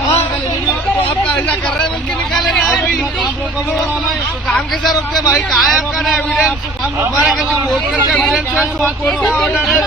आपका ऐसा कर रहे हैं बोल के निकाले नहीं आए भाई तो काम कैसे रोकते भाई कहा है। आपका ना एविडेंस हमारे कैसे वोट करके एविडेंस है कोर्ट का ऑर्डर है ना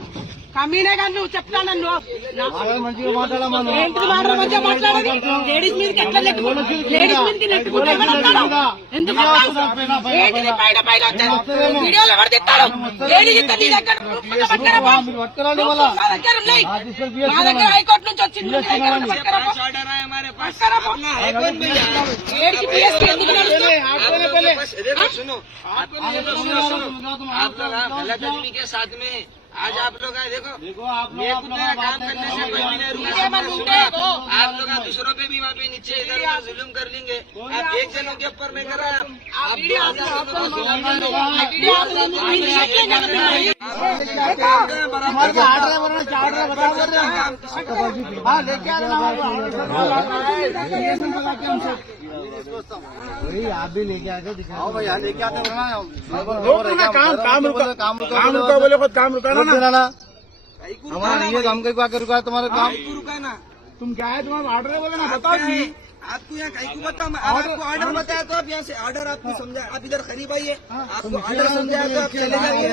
కమ్మీనే కానీ నువ్వు చెప్తాను నువ్వు మాట్లాడ మంచిగా మాట్లాడని లేడీస్ మీదకి లేడీస్ మీదకి వీడియోలు ఎవరు తెస్తారు? లేడీస్ హైకోర్టు నుంచి వచ్చింది. ఏడికి लोग हाँ, में आज आप लोग आए देखो देखो आप नया काम करने से कोई भी नहीं। आप लोग दूसरों पे भी वहाँ पे नीचे इधर जुलूम कर लेंगे आप एक जनों के ऊपर नहीं कर आप लोग- लोग- लोग रहे हैं। हाँ भी लेके आके दिखाओ भाई लेके आते हो काम काम रुका काम रुका बोले खुद काम रुका ना। ना हमारा ये हम कहीं आके रुका है तुम्हारा काम रुका है ना तुम क्या है? तुम्हारा ऑर्डर बोले ना बताओ जी। आपको यहाँ कहीं को बताओ आपको ऑर्डर बताया तो आप यहाँ से ऑर्डर आपको समझा आप इधर खरीब आइए। आपको ऑर्डर समझाया तो आप चले जाइए।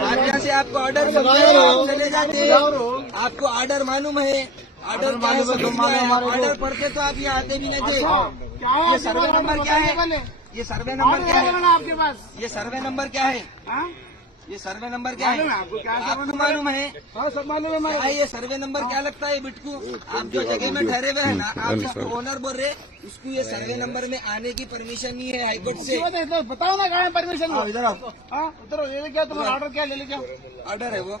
आप यहाँ से आपको ऑर्डर समझाया तो आप चले जाते आपको ऑर्डर मालूम है। ऑर्डर मालूम है समझ। ऑर्डर पढ़ते तो आप यहाँ आते भी नहीं थे। ये सर्वे नंबर क्या है? ये सर्वे नंबर क्या है आपके पास? ये सर्वे नंबर क्या है? ये सर्वे नंबर क्या है? आपको क्या आपको मालूम है? हाँ सब मालूम है क्या ये सर्वे नंबर क्या लगता है बिटकू? आप जो जगह में ठहरे हुए हैं ना आप जिसको ओनर बोल रहे उसको ये सर्वे नंबर में आने की परमिशन नहीं है हाईकोर्ट से। तो बताओ ना कहा परमिशन हाँ, इधर आओ। हाँ उधर ले लेके तुम्हारा ऑर्डर क्या ले लिया ऑर्डर है वो।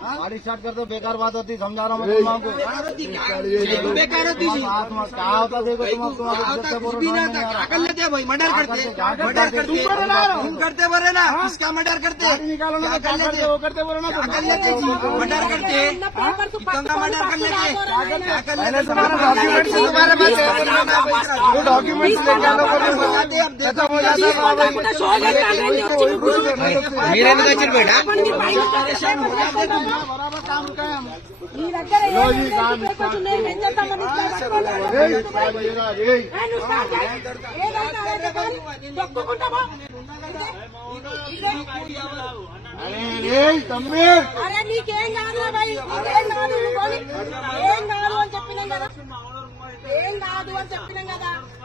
गाड़ी स्टार्ट करते बेकार बात होती समझा रहा हूँ मैं तुम बेकार होती क्या? बेकार होती जी। क्या होता देखो तुम हैं मर्डर करते मर्डर करते तुम कर रहे हो। तुम करते बोले ना किसका मर्डर करते निकालो ना कर करते लेते वो करते बोलो ना कर लेते जी मर्डर करते कितनों मर्डर कर लेते क्या कर लेते तुम्हारा डॉक्यूमेंट्स तुम्हारे पास डॉक्यूमेंट्स लेके आना। మీరెందుకు వచ్చారు బేట అరే నీకేం కాదు ఏం కాదు అని చెప్పినాం కదా. ఏం కాదు అని చెప్పినాం కదా.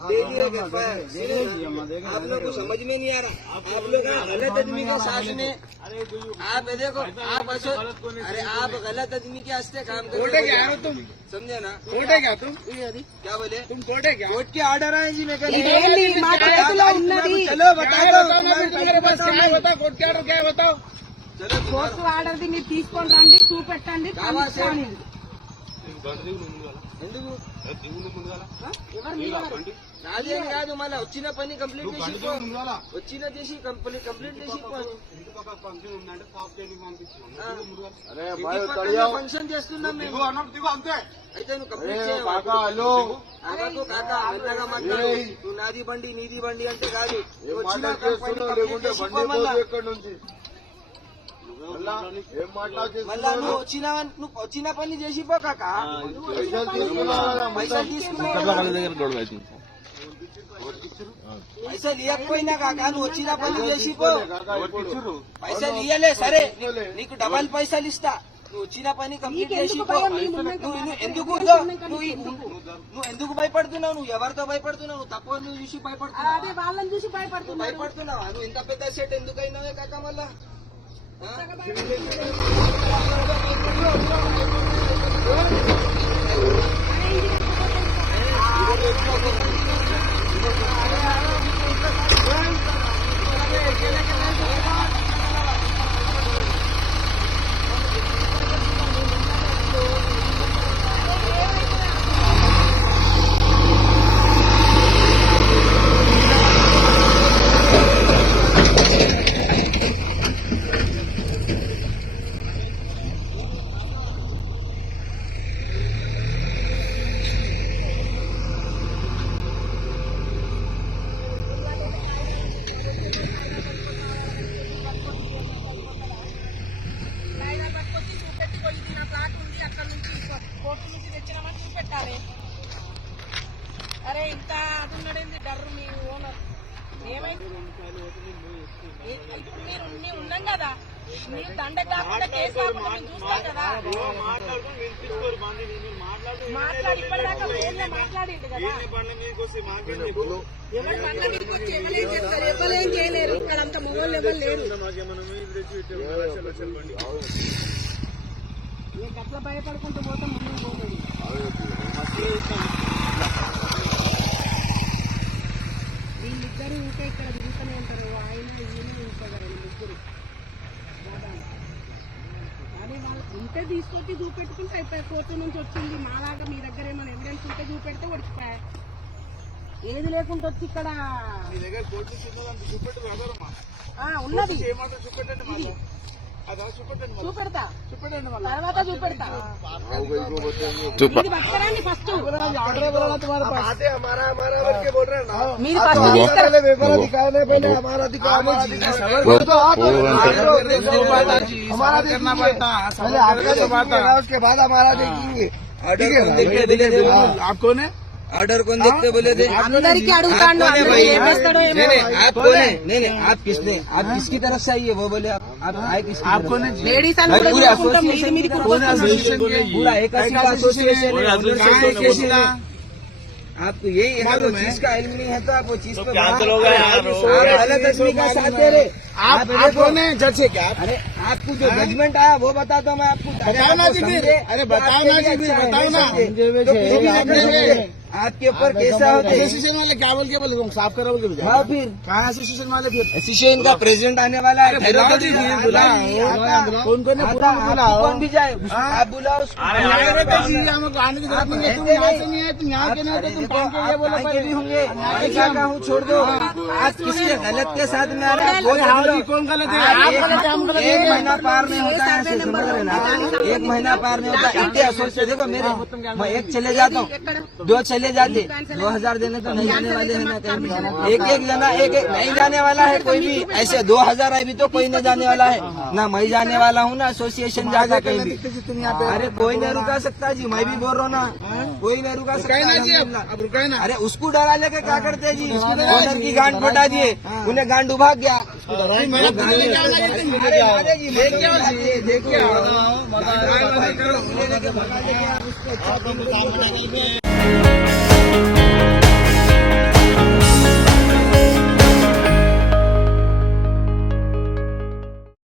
डेली एक एफ आई आर सुने ना आप लोग को समझ में नहीं आ रहा आप लोग हैं गलत आदमी के साथ में आप ये देखो आप ऐसे अरे आप गलत आदमी के हस्ते काम कर कोर्ट है क्या यार तुम समझे ना कोर्ट है क्या तुम क्या बोले तुम कोर्ट है क्या कोर्ट के ऑर्डर आए जी मैं कल ఇదేంటి మా చేతిలో ఉన్నది चलो बता दो तुम्हारे पास क्या है बताओ कोर्ट के ऑर्डर क्या है बताओ चलो కోర్టు ఆర్డర్ది మీరు తీసుకొని రండి చూపెట్టండి కావా సార్? కానీ ఎందుకు? నాది కాదు మళ్ళీ వచ్చిన పని కంప్లీట్ చేసి. వచ్చిన చేసి కంప్లీట్ కంప్లీట్ చేసి. ఫంక్షన్ చేస్తున్నాం మేము. అయితే నువ్వు కంప్లీట్ చేయవు? కాకా హలో. ఆగకు కాకా మెల్లగా మాట్లాడు. నువ్వు నాది బండి నీది బండి అంటే కాదు. వచ్చిన మాట్లాడు పని చేస్తున్నావు కంప్లీట్ లేకుంటే చేసి బండి పో మళ్ళా. నువ్వు వచ్చిన నువ్వు వచ్చిన పని చేసి పో కాకా పైసలు ఇవ్వకపోయినా కాకా నువ్వు వచ్చిన పని చేసి పో పైసలు ఇయ్యలే సరే. నీకు డబల్ పైసలు ఇస్తా. నువ్వు వచ్చిన పని కంప్లీట్ చేసి పో నువ్వు ఎందుకు? నువ్వు ఎందుకు భయపడుతున్నావు? నువ్వు ఎవరితో భయపడుతున్నావు? నువ్వు తప్పు నువ్వు చూసి భయపడుతున్నావు భయపడుతున్నావా? నువ్వు ఇంత పెద్ద సెట్ ఎందుకు అయినావే కాక మళ్ళా? Thank you. కేసు కాకుండా చూస్తాం కదా మాట్లాడి ఇప్పటిదాకా కదా ఎవరు మీదకి వచ్చి ఎవరేం చేస్తారు ఎవరేం చేయలేరు ఇక్కడ అంత మొగోళ్ళు ఎవరు లేరు మీకు భయపడుకుంటూ చూపెట్టుకుంటే అయిపోయి కోర్టు నుంచి వచ్చింది. మాలాగా మీ దగ్గర ఏమైనా ఎవిడెన్స్ ఉంటే చూపెడితే ఒడిచిపోయా ఏది లేకుండా వచ్చి ఇక్కడ ఆ, ఉన్నది. చూపెడతా తర్వాత చూపెడతా ఇది పట్టుకురండి ఫస్ట్ बातें हमारा हमारा बोल के बोल रहे हैं ना మీరు ఫస్ట్ తీసుకురా पहले पेपर दिखाने पहले हमारा अधिकार हमारा करना पड़ता पहले आपका देखिएगा उसके बाद हमारा देखेंगे ऑर्डर कौन देखते बोले थे आप कौन है ऑर्डर कौन देखते बोले थे? हाँ, अंदर की आप कौन है नहीं नहीं आप किसने आप किसकी तरफ़ से आई है वो बोले आप आए किस आप कौन है। पूरा एक एसोसिएशन है आपको तो यही चीज़ का इल्म नहीं है तो आप वो चीज़ तो क्या करोगे गलत आदमी का साथ दे रहे। आप आप कौन है? जज है क्या अरे आपको जो हाँ? जजमेंट आया वो बता दो मैं आपको। बताओ ना तो जी अरे बताओ ना जी अच्छा बताओ ना। तो आपके ऊपर कैसा होता है? एसोसिएशन वाले क्या बोल के बोले तुम? साफ़ करो बोल के हाँ फिर। कहाँ एसोसिएशन वाले फिर? एसोसिएशन का प्रेसिडेंट आने वाला है। बुलाओ। कौन कौन है? आता, बुलाओ। कौन भी जाए आप बुलाओ हमको आने की ज़रूरत नहीं है। तुम यहाँ से नहीं है तुम यहाँ के नहीं हो तो तुम कौन के बोलो भी होंगे। मैं क्या कहूँ छोड़ दो। आज किसके गलत के साथ में आ रहे हैं? हाँ बोलो। कौन गलत है? आप एक- गलत है हम एक महीना पार नहीं होता है एक महीना पार नहीं होता। इतने अफसोस देखो मेरे। मैं एक चले जाता हूँ। दो चले जाते। दो हज़ार देने तो नहीं जाने वाले हैं ना कहीं एक एक लेना एक एक नहीं जाने वाला है कोई भी ऐसे दो हज़ार अभी तो कोई नहीं जाने वाला है। ना मैं जाने वाला हूँ ना एसोसिएशन जाएगा कहीं भी। अरे कोई नहीं रुका सकता जी मैं भी बोल रहा हूँ ना। कोई नहीं रुका सकता ना ना। अरे उसको डरा लेके क्या करते हैं जी। ओनर की गांड फटा दिए उन्हें गांड उभाग गया। मेरा